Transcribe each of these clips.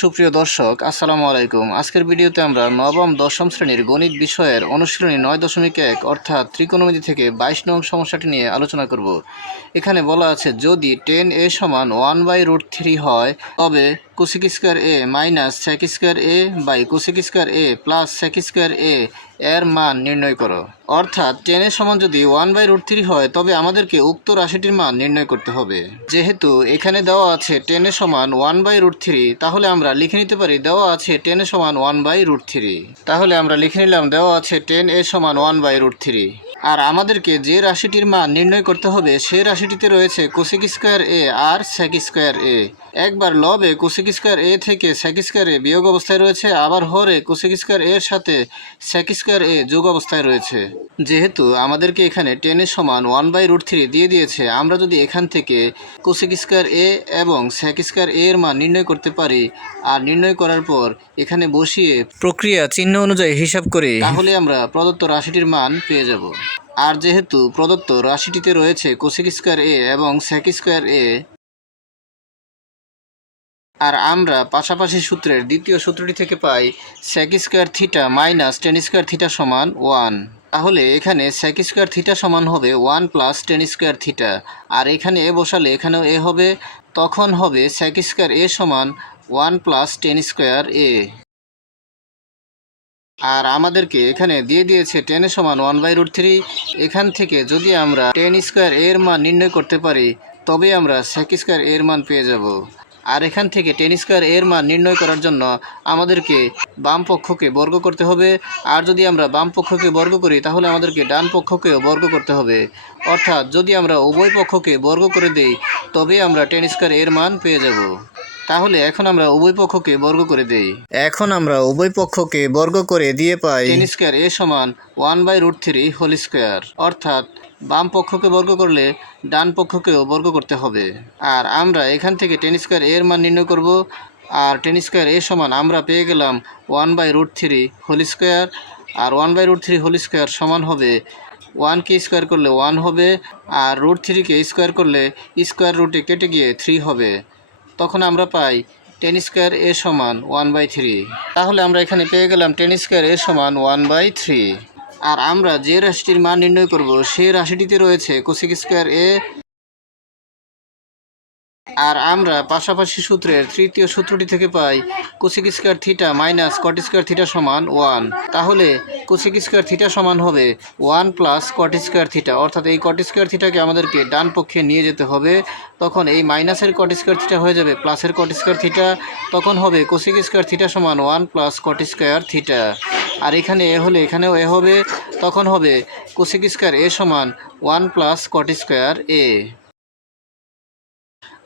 সুপ্রিয় দর্শক, আসসালামু আলাইকুম। আজকের ভিডিওতে আমরা নবম দশম শ্রেণীর গণিত বিষয়ের অনুশীলনী 9.1 অর্থাৎ ত্রিকোণমিতি থেকে 22 নং সমস্যাটি নিয়ে আলোচনা করব। এখানে বলা আছে যদি 10a সমান 1/√3 হয় তবে cosec square a minus sec square a by cosec square a plus sec square a এর মান নির্ণয় করো। অর্থাৎ 10a সমান যদি 1/√3 হয় তবে আমাদেরকে উক্ত রাশিটির মান নির্ণয় করতে হবে। যেহেতু এখানে দেওয়া আছে 10a সমান 1/√3, তাহলে আমরা লিখে নিতে পারি দেওয়া আছে 10a সমান 1/√3। তাহলে আমরা লিখে নিলাম দেওয়া আছে 10a সমান 1/√3। আর আমাদেরকে যে রাশিটির মান নির্ণয় করতে হবে সেই রাশিটিতে রয়েছে কোসেক স্কয়ার a আর সেক স্কয়ার a। একবার লবে কোসেক স্কয়ার a থেকে সেক স্কয়ার a বিয়োগ অবস্থায় রয়েছে, আবার হরে কোসেক স্কয়ার a এর সাথে সেক স্কয়ার a যোগ অবস্থায় রয়েছে। যেহেতু আমাদেরকে এখানে 10 এর সমান 1/√3 দিয়ে দিয়েছে, আমরা যদি এখান থেকে কোসেক স্কয়ার a এবং সেক স্কয়ার a এর মান নির্ণয় করতে পারি আর নির্ণয় করার পর এখানে বসিয়ে প্রক্রিয়া চিহ্ন অনুযায়ী হিসাব করি, তাহলে আমরা প্রদত্ত রাশিটির মান পেয়ে যাব। আর যেহেতু প্রদত্ত রাশিটিতে রয়েছে কোসেক স্কয়ার a এবং সেক স্কয়ার a, আর আমরা পাশাপাশি সূত্রের দ্বিতীয় সূত্রটি থেকে পাই sec square theta minus tan square theta সমান 1। তাহলে এখানে সেক স্কয়ার থিটা সমান হবে 1 প্লাস টেন স্কয়ার থিটা, আর এখানে এ বসালে এখানেও এ হবে, তখন হবে সেক স্কয়ার a সমান 1 প্লাস টেন স্কয়ার a। আর আমাদেরকে এখানে দিয়ে দিয়েছে 10 এর সমান 1/√3। এখান থেকে যদি আমরা 10 স্কয়ার এর মান নির্ণয় করতে পারি তবে আমরা সেক স্কয়ার এর মান পেয়ে যাব। আর এখান থেকে 10 স্কয়ার এর মান নির্ণয় করার জন্য আমাদেরকে বাম পক্ষকে বর্গ করতে হবে, আর যদি আমরা বাম পক্ষকে বর্গ করি তাহলে আমাদেরকে ডান পক্ষকেও বর্গ করতে হবে। অর্থাৎ যদি আমরা উভয় পক্ষকে বর্গ করে দেই তবে আমরা 10 স্কয়ার এর মান পেয়ে যাব। তাহলে এখন আমরা উভয় পক্ষকে বর্গ করে দেই। এখন আমরা উভয় পক্ষকে বর্গ করে দিয়ে পাই 10 স্কয়ার a সমান 1/√3 হোল স্কয়ার। অর্থাৎ বাম পক্ষকে বর্গ করলে ডান পক্ষকেও বর্গ করতে হবে। আর আমরা এখান থেকে 10 স্কয়ার a এর মান নির্ণয় করব। আর 10 স্কয়ার a সমান আমরা পেয়ে গেলাম 1/√3 হোল স্কয়ার। আর 1/√3 হোল স্কয়ার সমান হবে 1কে স্কোয়ার করলে 1 হবে, আর √3কে স্কোয়ার করলে স্কোয়ার রুটে কেটে গিয়ে 3 হবে। তখন আমরা পাই 10 স্কয়ার a সমান 1/3। তাহলে আমরা এখানে পেয়ে গেলাম 10 স্কয়ার a সমান 1/3। আর আমরা যে রাশিটির মান নির্ণয় করব সেই রাশিটিতে রয়েছে কোসেক স্কয়ার a, আর আমরা পাশাপাশি সূত্রের তৃতীয় সূত্রটি থেকে পাই cosec square theta minus cot square theta সমান 1। তাহলে কোসেক স্কয়ার থিটা সমান হবে 1 প্লাস কট স্কয়ার থিটা। অর্থাৎ এই কট স্কয়ার থিটাকে আমাদেরকে ডান পক্ষে নিয়ে যেতে হবে। তখন এই মাইনাসের কট স্কয়ার থিটা হয়ে যাবে প্লাসের কট স্কয়ার থিটা। তখন হবে কোসেক স্কয়ার থিটা সমান 1 প্লাস কট স্কয়ার থিটা। আর এখানে এ হলে এখানেও এ হবে, তখন হবে কোসেক স্কয়ার a সমান 1 প্লাস কট স্কয়ার a।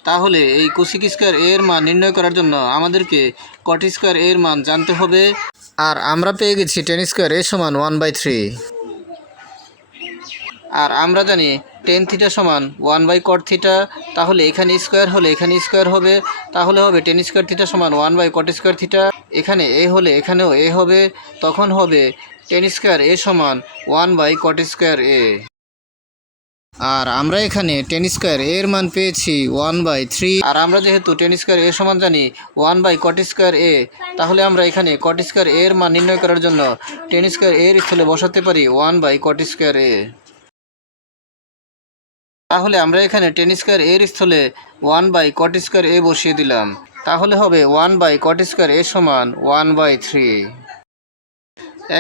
তাহলে এই কোসেক স্কয়ার a এর মান নির্ণয় করার জন্য আমাদেরকে কট স্কয়ার a এর মান জানতে হবে। আর আমরা পেয়ে গেছি 10 স্কয়ার a সমান 1/3। আর আমরা জানি 10 থিটা সমান 1/cot থিটা। তাহলে এখানে স্কয়ার হলে এখানে স্কয়ার হবে, তাহলে হবে 10 স্কয়ার থিটা সমান 1/cot স্কয়ার থিটা। এখানে a হলে এখানেও a হবে, তখন হবে 10 স্কয়ার a সমান 1/cot স্কয়ার a। আর আমরা এখানে 10 স্কয়ার a এর মান পেয়েছি 1/3। আর আমরা যেহেতু 10 স্কয়ার a সমান জানি 1/cot স্কয়ার a, তাহলে আমরা এখানে cot স্কয়ার a এর মান নির্ণয় করার জন্য 10 স্কয়ার a এর স্থলে বসাতে পারি 1/cot স্কয়ার a। তাহলে আমরা এখানে 10 স্কয়ার a এর স্থলে 1/cot স্কয়ার a বসিয়ে দিলাম। তাহলে হবে 1/cot স্কয়ার a সমান 1/3।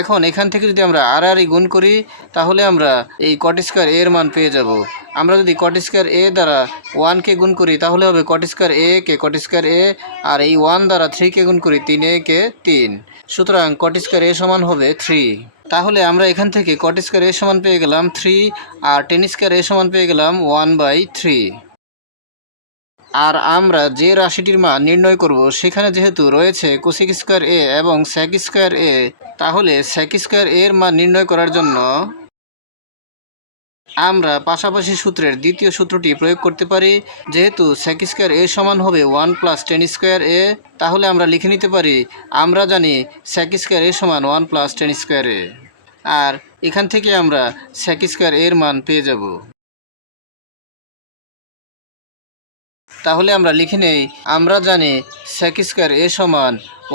এখন এখান থেকে যদি আমরা আর গুণ করি তাহলে আমরা এই কট স্কয়ার a এর মান পেয়ে যাব। আমরা যদি কট স্কয়ার a দ্বারা 1কে গুণ করি তাহলে হবে কট square a K caught square a, আর এই 1 দ্বারা 3কে গুণ করি 3a কে 3। সুতরাং কট স্কয়ার a সমান হবে 3। তাহলে আমরা এখান থেকে কট স্কয়ার a সমান পেয়ে গেলাম 3, আর 10 স্কয়ার a সমান পেয়ে গেলাম 1/3। আর আমরা যে রাশিটির মান নির্ণয় করব সেখানে যেহেতু রয়েছে কোসেক স্কয়ার a এবং সেক স্কয়ার a, তাহলে সেক স্কয়ার a এর মান নির্ণয় করার জন্য আমরা পাশাপাশি সূত্রের দ্বিতীয় সূত্রটি প্রয়োগ করতে পারি। যেহেতু সেক স্কয়ার a সমান হবে 1 প্লাস 10 স্কয়ার a, তাহলে আমরা লিখে নিতে পারি আমরা জানি সেক স্কয়ার a সমান 1 প্লাস 10 স্কয়ার a। আর এখান থেকে আমরা সেক স্কয়ার a এর মান পেয়ে যাব। তাহলে আমরা লিখে নেই আমরা জানি sec স্কয়ার a সমান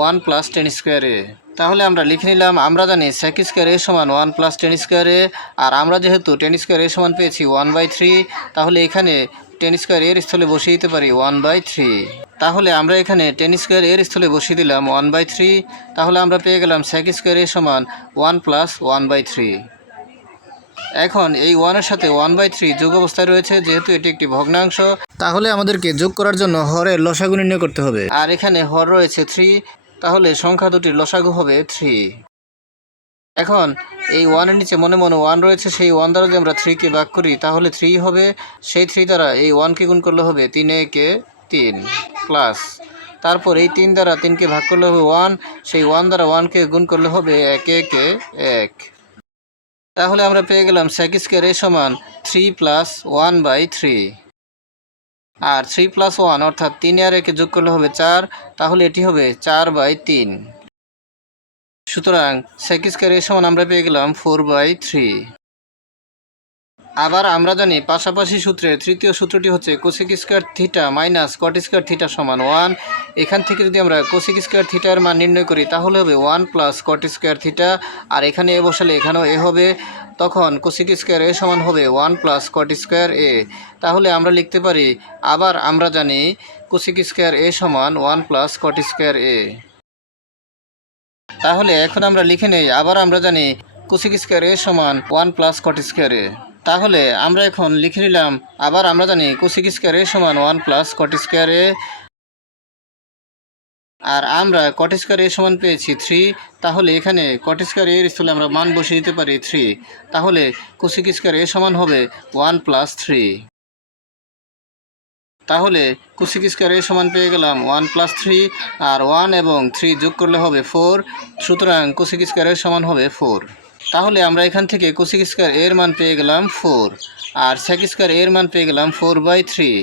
1 প্লাস 10 স্কয়ার a। তাহলে আমরা লিখে নিলাম, আমরা জানি sec স্কয়ার a সমান 1 প্লাস 10 স্কয়ার a, আর আমরা যেহেতু 10 স্কয়ার a সমান পেয়েছি 1/3, তাহলে এখানে 10 স্কয়ার এর স্থলে বসিয়ে দিতে পারি 1/3। তাহলে আমরা এখানে 10 স্কয়ার এর স্থলে বসিয়ে দিলাম 1/3। তাহলে আমরা পেয়ে গেলাম sec স্কয়ার a সমান 1 প্লাস 1/3। এখন এই 1 এর সাথে 1/3 যোগ অবস্থায় রয়েছে, যেহেতু এটি একটি ভগ্নাংশ, তাহলে আমাদেরকে যোগ করার জন্য হরের লসাগু নির্ণয় করতে হবে। আর এখানে হর রয়েছে 3, তাহলে সংখ্যা দুটির লসাগু হবে 3। এখন এই 1 এর নিচে মনে মনে 1 রয়েছে, সেই 1 দ্বারা যদি আমরা 3 কে ভাগ করি তাহলে 3 হবে। সেই 3 দ্বারা এই 1 কে গুণ করলে হবে 3 একে 3 প্লাস, তারপর এই 3 দ্বারা 3 কে ভাগ করলে হবে 1, সেই 1 দ্বারা 1 কে গুণ করলে হবে 1 একে 1। তাহলে আমরা পেয়ে গেলাম sec স্কয়ার a সমান 3 প্লাস 1/3। আর 3 প্লাস 1 অর্থাৎ 3 আর 1 যোগ করলে হবে 4, তাহলে এটি হবে 4/3। সুতরাং sec স্কয়ার a সমান আমরা পেয়ে গেলাম 4/3। আবার আমরা জানি পাশাপাশি সূত্রের তৃতীয় সূত্রটি হচ্ছে cosec square theta minus cot square theta সমান 1। এখান থেকে যদি আমরা কোসেক স্কয়ার থিটার মান নির্ণয় করি তাহলে হবে 1 প্লাস কট স্কয়ার থিটা, আর এখানে এ বসালে এখানেও এ হবে, তখন কোসেক স্কয়ার এ সমান হবে 1 প্লাস কট স্কয়ার এ। তাহলে আমরা লিখতে পারি, আবার আমরা জানি কোসেক স্কয়ার এ সমান 1 প্লাস কট স্কয়ার এ। তাহলে এখন আমরা লিখে নেই, আবার আমরা জানি কোসেক স্কয়ার এ সমান 1 প্লাস কট স্কয়ার এ। তাহলে আমরা এখন লিখে নিলাম, আবার আমরা জানি কোসেক স্কয়ার এ সমান 1 প্লাস কট স্কয়ার এ, আর আমরা কট স্কয়ার এ সমান পেয়েছি 3। তাহলে এখানে কট স্কয়ার এর স্থলে আমরা মান বসিয়ে দিতে পারি 3। তাহলে কোসেক স্কয়ার এ সমান হবে 1 প্লাস 3। তাহলে কোসেক স্কয়ার এ সমান পেয়ে গেলাম 1 প্লাস 3, আর 1 এবং 3 যোগ করলে হবে 4। সুতরাং কোসেক স্কয়ার এর সমান হবে 4। তাহলে আমরা এখান থেকে কোসেক স্কয়ার এর মান পেয়ে গেলাম 4, আর sec স্কয়ার এর মান পেয়ে গেলাম 4/3।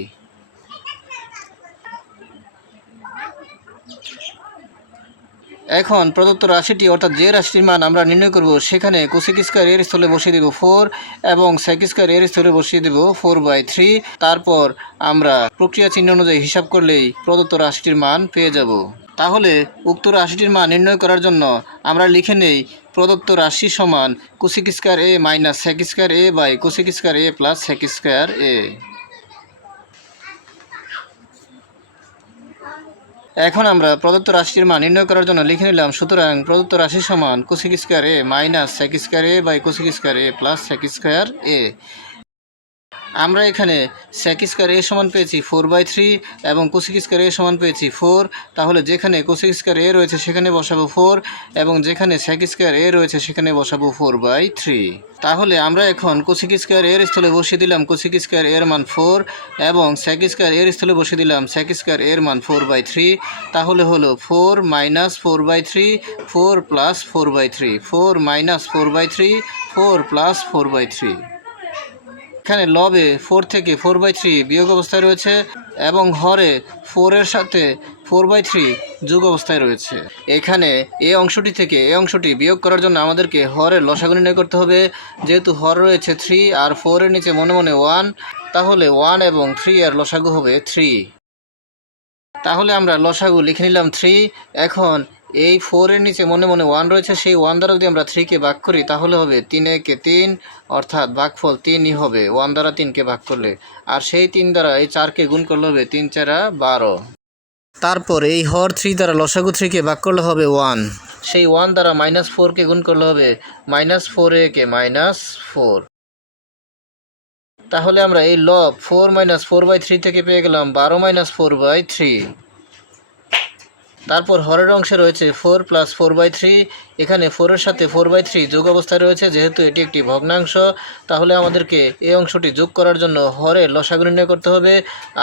এখন প্রদত্ত রাশিটি অর্থাৎ যে রাশিটির মান আমরা নির্ণয় করব, সেখানে কোসেক স্কয়ার এর স্থলে বসিয়ে দেব 4 এবং sec স্কয়ার এর স্থলে বসিয়ে দেব 4/3। তারপর আমরা প্রক্রিয়া চিহ্ন অনুযায়ী হিসাব করলেই প্রদত্ত রাশিটির মান পেয়ে যাব। তাহলে উক্ত রাশিটির মান নির্ণয় করার জন্য আমরা লিখে নেই, প্রদত্ত রাশি সমান cosec square A minus sec square A by cosec square A plus sec square A. এখন আমরা প্রদত্ত রাশির মান নির্ণয় করার জন্য লিখে নিলাম, সুতরাং প্রদত্ত রাশি সমান cosec square A minus sec square A by cosec square A plus sec square A. আমরা এখানে sec স্কয়ার এ সমান পেয়েছি 4/3 এবং কোসেক স্কয়ার এ সমান পেয়েছি 4। তাহলে যেখানে কোসেক স্কয়ার এ রয়েছে সেখানে বসাবো 4, এবং যেখানে sec স্কয়ার এ রয়েছে সেখানে বসাবো 4/3। তাহলে আমরা এখন কোসেক স্কয়ার এর স্থলে বসিয়ে দিলাম কোসেক স্কয়ার এর মান 4, এবং sec স্কয়ার এর স্থলে বসিয়ে দিলাম sec স্কয়ার এর মান 4/3। তাহলে হলো 4 মাইনাস 4/3, 4 প্লাস 4/3, 4 মাইনাস 4/3, 4 প্লাস 4/3। এখানে লবে 4 থেকে 4/3 বিয়োগ অবস্থায় রয়েছে, এবং হরে 4 এর সাথে 4/3 যোগ অবস্থায় রয়েছে। এখানে এই অংশটি থেকে এই অংশটি বিয়োগ করার জন্য আমাদেরকে হরের লসাগু নির্ণয় করতে হবে। যেহেতু হর রয়েছে 3 আর 4 এর নিচে মনে মনে 1, তাহলে 1 এবং 3 এর লসাগু হবে 3। তাহলে আমরা লসাগু লিখে নিলাম 3। এখন এই 4 এর নিচে মনে মনে 1 রয়েছে, সেই 1 দ্বারা যদি আমরা 3 কে ভাগ করি তাহলে হবে 3 একে 3, অর্থাৎ ভাগফল 3ই হবে 1 দ্বারা 3 কে ভাগ করলে, আর সেই 3 দ্বারা এই 4 কে গুণ করলে হবে 3 4 12। তারপর এই হর 3 দ্বারা লসাগু 3 কে ভাগ করলে হবে 1, সেই 1 দ্বারা -4 কে গুণ করলে হবে -4 একে -4। তাহলে আমরা এই লব 4 - 4/3 থেকে পেয়ে গেলাম 12 - 4/3। তারপর হরের অংশে রয়েছে 4 + 4/3। এখানে 4 এর সাথে 4/3 যোগ অবস্থায় রয়েছে, যেহেতু এটি একটি ভগ্নাংশ, তাহলে আমাদেরকে এই অংশটি যোগ করার জন্য হরের লসাগু নির্ণয় করতে হবে।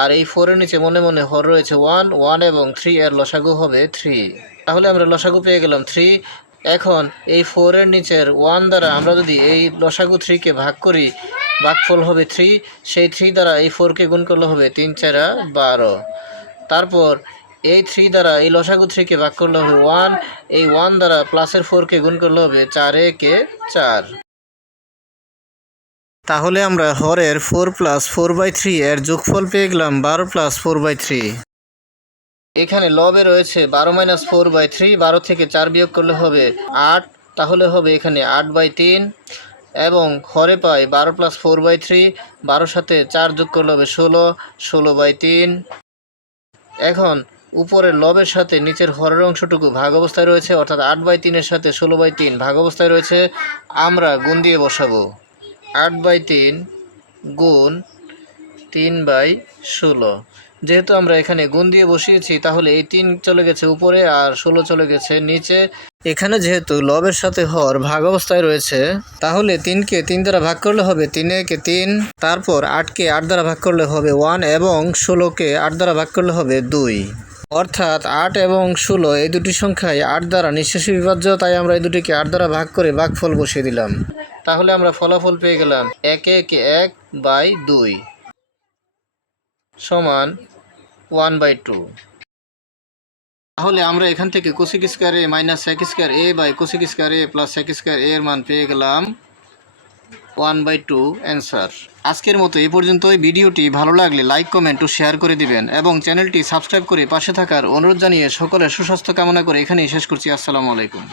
আর এই 4 এর নিচে মনে মনে হর রয়েছে 1 এবং 3 এর লসাগু হবে 3। তাহলে আমরা লসাগু পেয়ে গেলাম 3। এখন এই 4 এর নিচের 1 দ্বারা আমরা যদি এই লসাগু 3 কে ভাগ করি, ভাগফল হবে 3। সেই 3 দ্বারা এই 4 কে গুণ করলে হবে 3 4 12। তারপর এই 3 দ্বারা এই লসাগু 3 কে ভাগ করলে হবে 1, এই 1 দ্বারা প্লাসের 4 কে গুণ করলে হবে 4 একে 4। তাহলে আমরা হরের 4 + 4/3 এর যোগফল পেয়ে গেলাম 12 + 4/3। এখানে লবে রয়েছে 12-4/3, 12 থেকে 4 বিয়োগ করলে হবে 8, তাহলে হবে এখানে 8/3 এবং হরে পাই 12 + 4/3, 12 সাথে 4 যোগ করলে হবে 16, 16/3। এখন উপরের লবের সাথে নিচের হরের অংশটুকু ভাগ অবস্থায় রয়েছে, অর্থাৎ 8/3 এর সাথে 16/3 ভাগ অবস্থায় রয়েছে। আমরা গুণ দিয়ে বসাবো 8/3 গুণ 3/16। যেহেতু আমরা এখানে গুণ দিয়ে বসিয়েছি, তাহলে এই 3 চলে গেছে উপরে আর 16 চলে গেছে নিচে। এখানে যেহেতু লবের সাথে হর ভাগ অবস্থায় রয়েছে, তাহলে 3কে 3 দ্বারা ভাগ করলে হবে 3×3, তারপর 8কে 8 দ্বারা ভাগ করলে হবে 1 এবং 16কে 8 দ্বারা ভাগ করলে হবে 2। অর্থাৎ 8 এবং 16 এই দুটি সংখ্যায় 8 দ্বারা নিঃশেষে বিভাজ্য, তাই আমরা এই দুটিকে 8 দ্বারা ভাগ করে ভাগফল বসিয়ে দিলাম। তাহলে আমরা ফলাফল পেয়ে গেলাম 1/2 সমান 1/2। তাহলে আমরা এখান থেকে cosec square a minus sec square a by cosec square a plus sec square a এর মান পেয়ে গেলাম 1/2 অ্যান্সার। আজকের মতো এই পর্যন্তই। ভিডিওটি ভালো লাগলে লাইক, কমেন্ট ও শেয়ার করে দিবেন এবং চ্যানেলটি সাবস্ক্রাইব করে পাশে থাকার অনুরোধ জানিয়ে সকলের সুস্বাস্থ্য কামনা করে এখানেই শেষ করছি। আসসালামু আলাইকুম।